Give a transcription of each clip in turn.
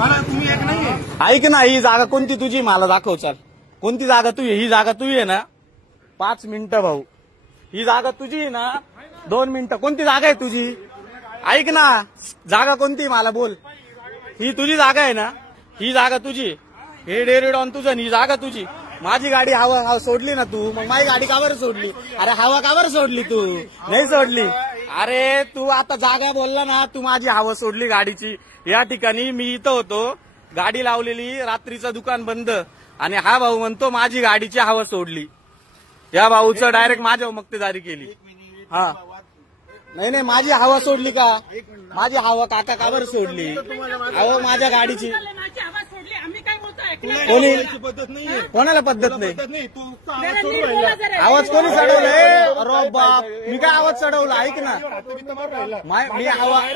मला तुम्ही एक नाही ऐक ना, ही जागा कोणती तुझी मला दाखव. चाल, कोणती जागा तुझी? ही जागा तुझी आहे ना? 5 मिनिटं भाऊ, ही जागा तुझी आहे ना? 2 मिनिटं. कोणती जागा आहे तुझी? ऐक ना, जागा कोणती मला बोल. ही तुझी जागा आहे ना? ही जागा तुझी. हे डेरिड ऑन तुझं, ही जागा तुझी. माझी गाडी हवा सोडली ना तू, मग माझी गाडी कावर सोडली? अरे हवा कावर सोडली तू? नाही सोडली. अरे तू आता जागा बोलला ना, तू माझी हवा सोडली गाडीची. या ठिकाणी मी इथं होतो, गाडी लावलेली, रात्रीचं दुकान बंद, आणि हा भाऊ म्हणतो माझी गाडीची हवा सोडली. या भाऊचं डायरेक्ट माझ्यावर मक्तेदारी केली. हा, नाही नाही, माझी हवा सोडली का? माझी हवा काका कावर सोडली? अहो माझ्या गाडीची कोणी पद्धत नाही कोणाला पद्धत नाही? आवाज कोणी चढवलाय? अरे बाप, मी काय आवाज चढवला? ऐक ना, मी आवाज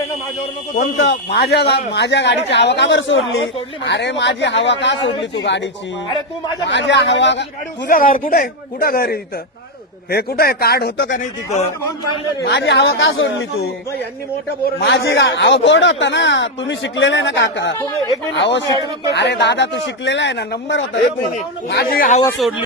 कोणतं? माझ्या गाडीची हवा कावर सोडली? अरे माझी हवा का सोडली तू गाडीची? माझ्या हवा, तुझं घर कुठे? कुठं घर आहे इथं? हे कुठं आहे? कार्ड होतं का नाही तिथं? माझी हवा का सोडली तू? माझी अहो बोर्ड होता ना, तुम्ही शिकलेला आहे ना काका? अहो अरे दादा तू शिकलेला आहे ना, नंबर होता ना तू. माझी हवा सोडली.